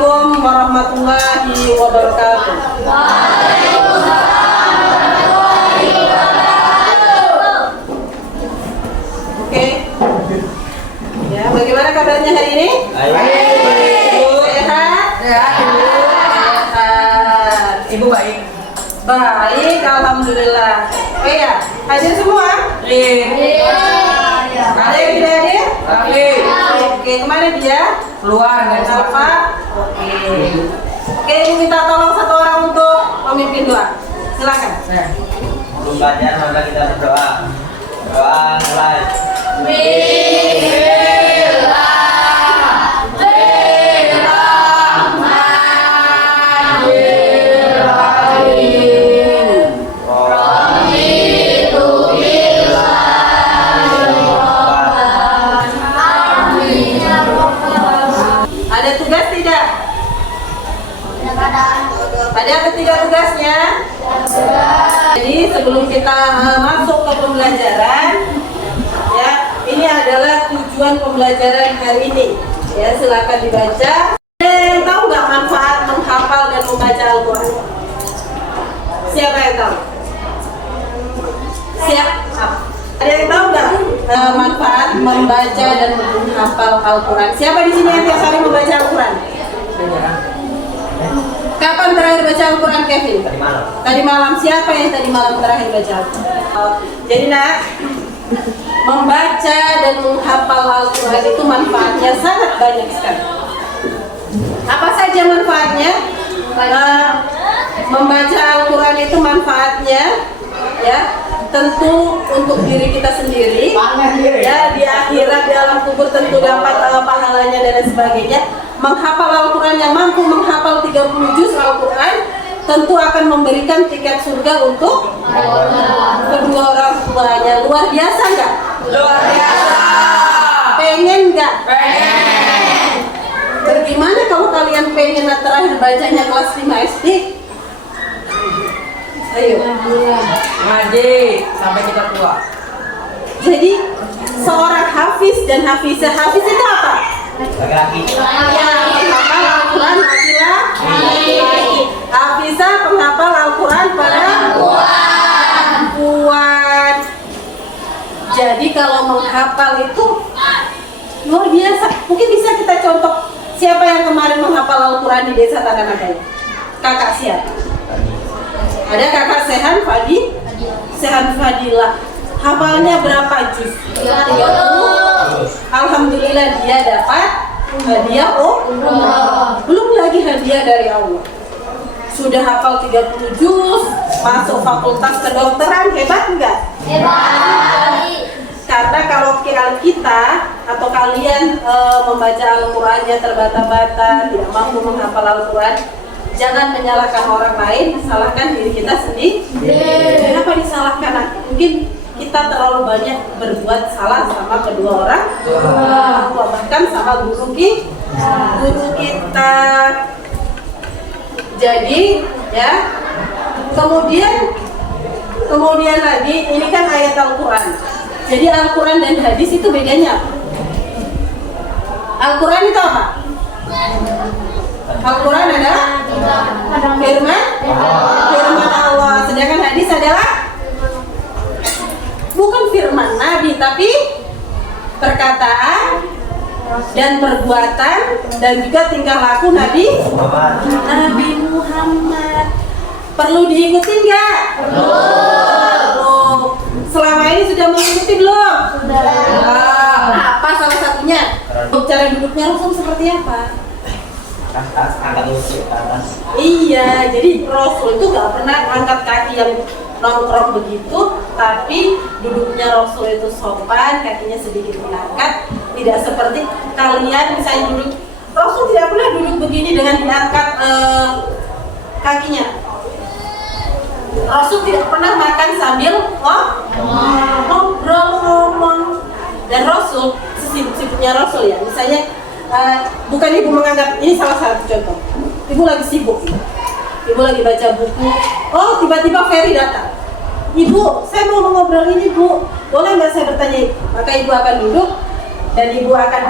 Assalamualaikum warahmatullahi wabarakatuh. Oke. Ya, bagaimana kabarnya hari ini? Ibu sehat? Sehat. Ibu baik. Baik, alhamdulillah. Oh iya, hadir semua? Iya. Ada yang tidak hadir? Oke, kemana dia? Keluar dari Apa? Oke. Oke, Ibu minta tolong satu orang untuk memimpin doa. Silakan. Sebelum bacaan maka kita berdoa. Doa mulai. Ada tugas tidak? Ada ketiga tugasnya? Jadi sebelum kita masuk ke pembelajaran, ya ini adalah tujuan pembelajaran hari ini. Ya silakan dibaca. Yang tahu nggak manfaat menghafal dan membaca Al-Quran? Siapa yang tahu? Siapa? Ada yang tahu nggak manfaat membaca dan menghafal Al-Quran? Siapa di sini yang tiap hari membaca Al-Quran? Kapan terakhir baca Al-Quran, Kevin? Tadi malam. Tadi malam. Siapa yang tadi malam terakhir baca Al-Quran? Jadi nak, membaca dan menghafal Al-Quran itu manfaatnya sangat banyak sekali. Apa saja manfaatnya? Membaca Al-Quran itu manfaatnya, ya, tentu untuk diri kita sendiri, ya, di akhirat di alam kubur tentu dapat pahalanya dan lain sebagainya. Menghafal Al-Quran, yang mampu menghafal 30 juz Al-Quran tentu akan memberikan tiket surga untuk kedua orang tuanya. Luar biasa nggak? Luar biasa. Pengen nggak? Pengen. Bagaimana kalau kalian pengen terakhir bacanya kelas 5 SD? Ayo. Ngaji sampai kita tua. Jadi seorang hafiz dan hafizah, hafiz itu apa? Laki-laki. Ya, penghafal Al-Quran laki-laki. Hafizah penghafal Al-Quran perempuan. Jadi kalau menghafal itu luar biasa. Mungkin bisa kita contoh siapa yang kemarin menghafal Al-Quran di desa Tanah-Nadanya? Kakak siapa? Ada kakak Sehan Fadila. Hafalnya berapa juz? 30. Alhamdulillah dia dapat hadiah belum lagi hadiah dari Allah. Sudah hafal 30 juz, masuk fakultas kedokteran, hebat enggak? Hebat. Karena kalau kita atau kalian membaca Al-Qurannya terbata-bata, tidak mampu menghafal Al-Quran, jangan menyalahkan orang lain, salahkan diri kita sendiri. Kenapa disalahkan? Mungkin kita terlalu banyak berbuat salah sama kedua orang tua, bahkan sama guru kita. Jadi ya, kemudian lagi ini kan ayat Al-Quran. Jadi Al-Quran dan hadis itu bedanya apa? Al-Quran itu apa? Al-Quran adalah firman Allah, sedangkan hadis adalah bukan firman Nabi, tapi perkataan dan perbuatan dan juga tingkah laku Nabi Muhammad. Perlu diikuti nggak? Perlu. Selama ini sudah mengikuti belum? Sudah. Apa salah satunya? Cara duduknya Rasul seperti apa? Angkat musik ke atas. Iya, jadi Rasul itu nggak pernah angkat kaki yang nongkrong begitu, tapi duduknya Rasul itu sopan, kakinya sedikit diangkat, tidak seperti kalian misalnya duduk. Rasul tidak pernah duduk begini dengan diangkat kakinya. Rasul tidak pernah makan sambil ngobrol ngomong. Dan Rasul sesibuk-sibuknya Rasul ya, misalnya bukan ibu menganggap ini salah satu contoh. Ibu lagi sibuk, ibu lagi baca buku. Oh, tiba-tiba Ferry datang. Ibu, saya mau ngobrol ini, Bu. Boleh nggak saya bertanya? Maka ibu akan duduk dan ibu akan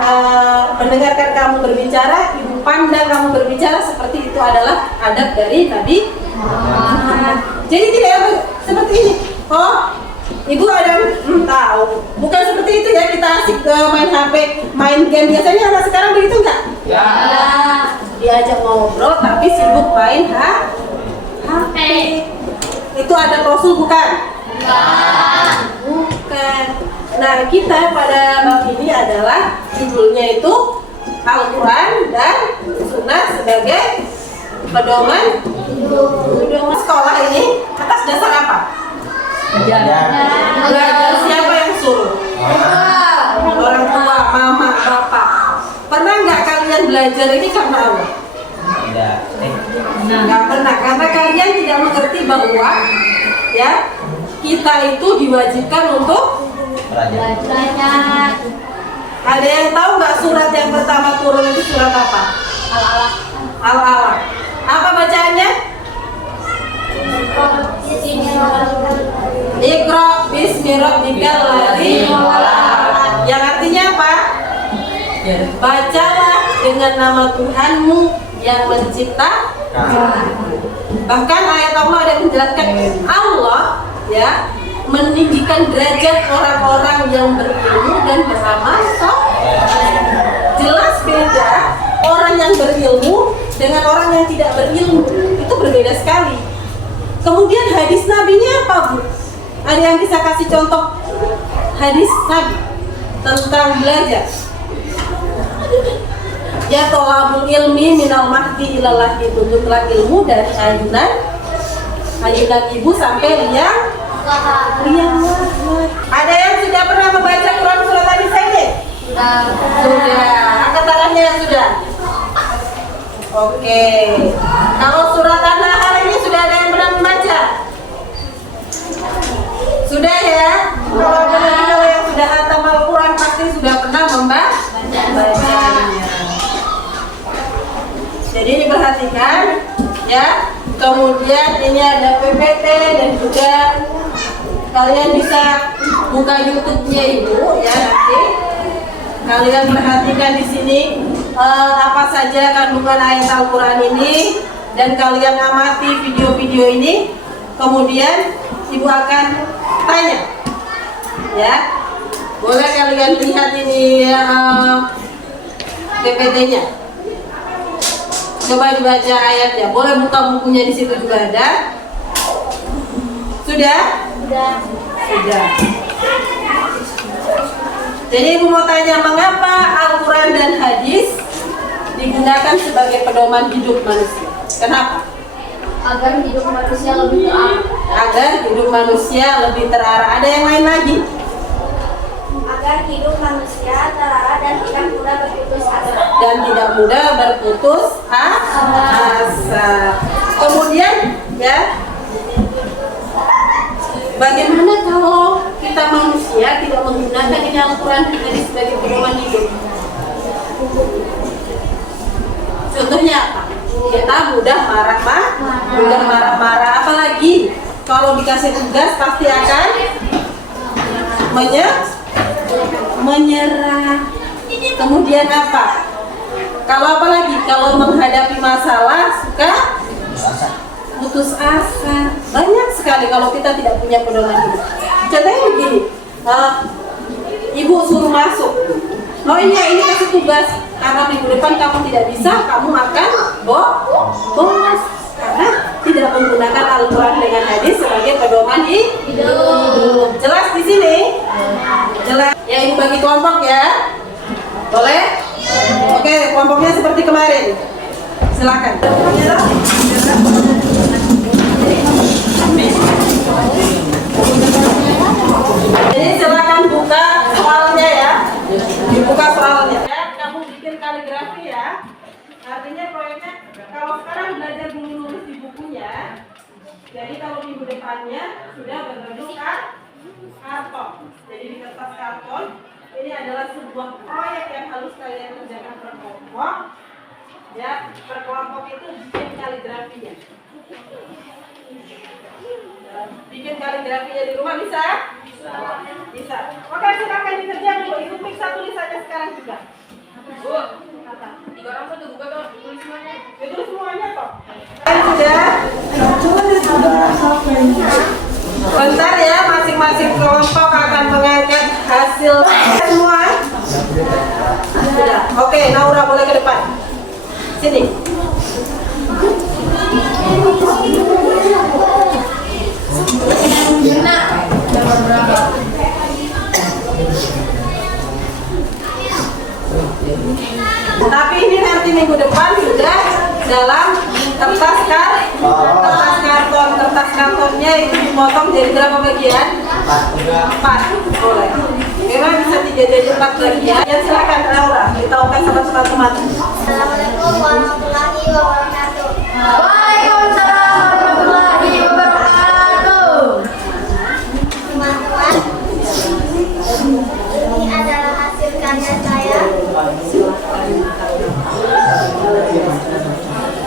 mendengarkan kamu berbicara. Ibu pandang, kamu berbicara seperti itu adalah adab dari Nabi Muhammad. Jadi tidak seperti ini. Oh, ibu ada tahu. Bukan seperti itu ya, kita asik main HP, main game. Biasanya anak sekarang begitu enggak? Ya. Diajak ngobrol tapi sibuk main HP. Itu ada Rasul bukan? Bukan. Nah, kita pada bab ini adalah judulnya itu Al-Quran dan Sunnah sebagai pedoman sekolah ini atas dasar apa? Belajar. Siapa yang suruh? Orang tua, mama, bapak. Pernah nggak kalian belajar ini karena Allah? Tidak. Nggak pernah, karena kalian tidak mengerti bahwa ya kita itu diwajibkan untuk Belajar. Ada yang tahu nggak surat yang pertama turun itu surat apa? Al-Alaq. Apa bacaannya? Iqra bismi rabbikal ladzi khalaq. Yang artinya apa? Bacalah dengan nama Tuhanmu yang menciptakan. Bahkan ayat Allah ada yang menjelaskan Allah ya meninggikan derajat orang-orang yang berilmu dan beramal soleh. Jelas beda orang yang berilmu dengan orang yang tidak berilmu, itu berbeda sekali. Kemudian hadis nabinya apa, Bu? Ada yang bisa kasih contoh hadis nabi tentang belajar? Ya tolabul ilmi minal mahdi ilallah, dituntutlah ilmu dari ayunan ibu sampai liang. Ada yang sudah pernah membaca Quran surat An-Nisa? Sudah. Angkat tangannya yang sudah. Oke. Kalau surat An-Nahl ini sudah ada yang pernah membaca? Sudah ya. Kalau yang sudah hatam Al-Quran pasti sudah pernah membacanya. Jadi diperhatikan ya. Kemudian ini ada PPT dan juga kalian bisa buka YouTube-nya Ibu ya, nanti kalian perhatikan di sini apa saja kandungan ayat Al-Quran ini dan kalian amati video-video ini. Kemudian Ibu akan tanya ya, boleh kalian lihat ini PPT-nya. Coba dibaca ayatnya. Boleh buka bukunya, di situ juga ada. Sudah? Sudah. Jadi Ibu mau tanya, mengapa Al-Quran dan hadis digunakan sebagai pedoman hidup manusia? Kenapa? Agar hidup manusia lebih terarah. Agar hidup manusia lebih terarah. Ada yang lain lagi? Agar hidup manusia terarah dan tidak mudah berputus asa. Dan tidak mudah berputus asa. Kemudian ya, bagaimana kalau kita manusia tidak menggunakan ini Al-Quran dan hadis sebagai pedoman hidup? Contohnya apa? Kita mudah marah-marah. Apalagi kalau dikasih tugas pasti akan menyerah. Kemudian apa? Kalau apa lagi? Kalau menghadapi masalah suka putus asa. Banyak sekali kalau kita tidak punya pedoman hidup. Contohnya begini, Ibu suruh masuk. Oh iya, ini kasih tugas. Karena minggu depan kamu tidak bisa, kamu akan bolos. Karena tidak menggunakan Al-Quran dengan hadis sebagai pedoman hidup. Jelas di sini? Jelas. Ya, Ibu bagi kelompok ya. Boleh? Oke, kelompoknya seperti kemarin. Silakan. Jadi silakan buka soalnya ya. Dibuka soalnya. Ya, kamu bikin kaligrafi ya. Artinya proyeknya kalau sekarang belajar dulu nulis di bukunya. Jadi kalau minggu depannya sudah berbentuk karton. Jadi di kertas karton ini adalah sebuah proyek yang harus kalian kerjakan per kelompok. Ya, per kelompok itu bikin kaligrafinya. Bikin kaligrafinya di rumah bisa? Bisa. Oke, silakan dikerjakan dulu. Ibu periksa tulisannya sekarang juga. Bu, 3 orang satu buka tuh tulis semuanya. Itu semuanya kok. Sudah. Bentar ya, masing-masing kelompok akan mengangkat hasil semua. Sudah. Oke, Naura boleh ke depan. Sini. Tapi ini nanti minggu depan sudah dalam kertas kartonnya itu dipotong jadi berapa bagian? 4 boleh. Memang bisa 3 jadi 4 bagian. Ya silakan Laura, beritahukan sama teman-teman. Assalamualaikum warahmatullahi wabarakatuh. Waalaikumsalam warahmatullahi wabarakatuh. Teman-teman, ini adalah hasil karya saya.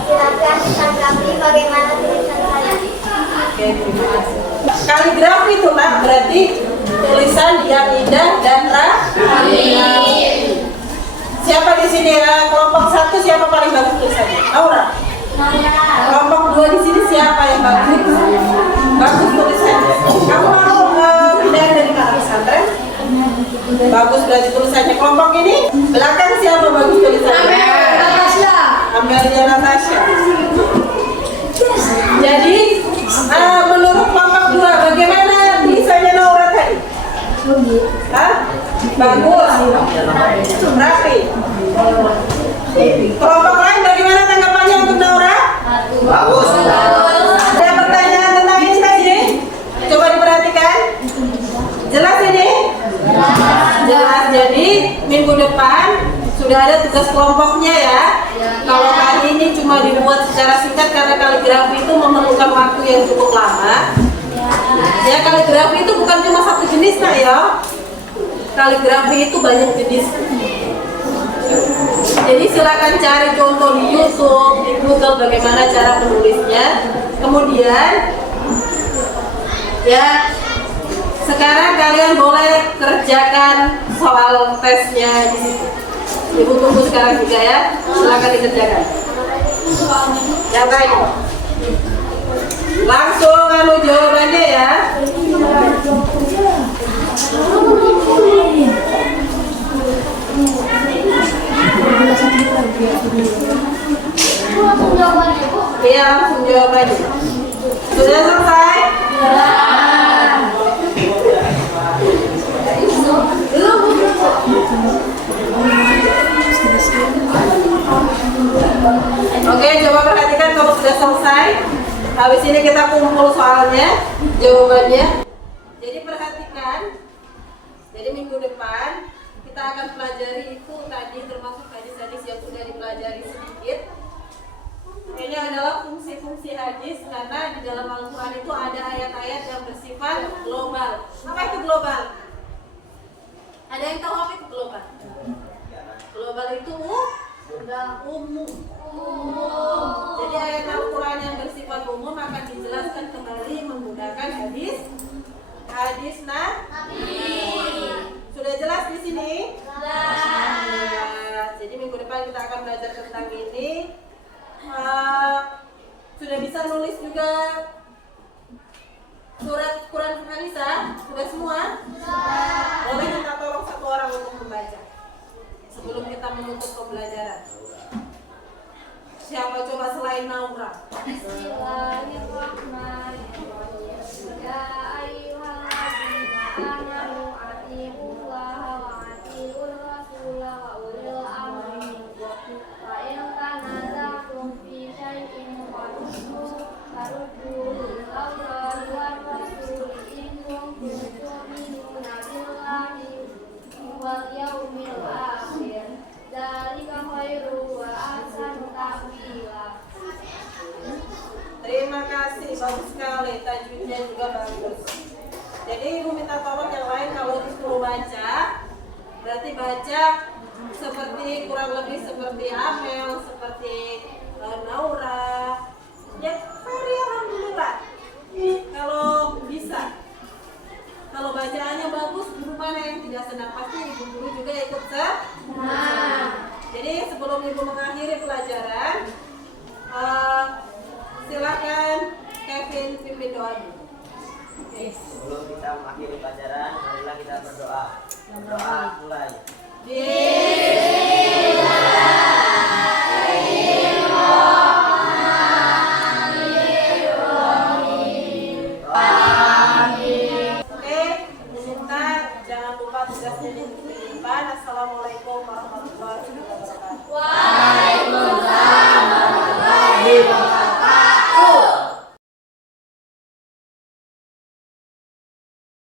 Silakan ditanggapi bagaimana tulisan saya. Oke, terima kasih. Kaligrafi itu lah berarti tulisan yang indah dan rapi. Siapa di sini ya? Kelompok 1 siapa paling bagus tulisannya? Aura. Kelompok 2 di sini siapa yang bagus? Bagus tulisannya. Kamu mau pindah dari mana pesantren? Bagus berarti tulisannya. Kelompok ini belakang siapa bagus tulisannya? Amelia Natasha. Jadi menurut kelompok 2 bagaimana tulisannya Naura tadi? Hah? Bagus. Rapi. Kelompok lain bagaimana tanggapannya untuk Naura? Bagus. Ada pertanyaan tentang ini tadi? Coba diperhatikan. Jelas ini? Jelas. Jadi minggu depan sudah ada tugas kelompoknya ya. Kalau kali ini cuma dibuat secara singkat karena kaligrafi itu memerlukan waktu yang cukup lama. Ya, kaligrafi itu bukan cuma satu jenis nah ya. Kaligrafi itu banyak jenis. Jadi silakan cari contoh di YouTube, di Google bagaimana cara menulisnya. Kemudian ya sekarang kalian boleh kerjakan soal tesnya di situ. Ibu tunggu sekarang juga ya. Silakan dikerjakan. Yang lain. Langsung jawabannya ya. Iya, langsung jawabannya. Sudah selesai? Oke, coba perhatikan kalau sudah selesai. Habis ini kita kumpul soalnya, jawabannya. Jadi perhatikan. Jadi minggu depan kita akan pelajari itu tadi termasuk hadis-hadis yang sudah dipelajari sedikit. Ini adalah fungsi-fungsi hadis karena di dalam Al-Quran itu ada ayat-ayat yang bersifat global. Apa itu global? Ada yang tahu apa itu global? Global itu umum. Jadi ayat Al-Quran yang bersifat umum akan dijelaskan kembali menggunakan hadis Nabi. Sudah jelas di sini? Jelas. Jadi minggu depan kita akan belajar tentang ini. Sudah bisa nulis juga surat Quran Hanisa? Sudah semua? Boleh kita tolong satu orang untuk membaca sebelum kita menutup pembelajaran. Siapa coba selain Naura? Bismillahirrahmanirrahim. Ya ayyuhalladzina amanu atiiullaha wa atiiur rasula wa ulil amri minkum. Fa in tanaza'tum fi syai'in farudduhu ilallahi war rasuli in kuntum tu'minuna billahi wal yaumil akhir. Dzalika khairu wa ahsanu ta'wila. Terima kasih, bagus sekali, tajwidnya juga bagus. Jadi ibu minta tolong yang lain kalau disuruh baca, berarti baca seperti kurang lebih seperti Amel, seperti Naura. Ya, Ferry alhamdulillah. Kalau bisa, kalau bacaannya bagus, guru mana yang tidak senang pasti ibu guru juga ikut senang. Jadi sebelum ibu mengakhiri titipkan. Assalamualaikum warahmatullahi wabarakatuh. Waalaikumsalam warahmatullahi wabarakatuh.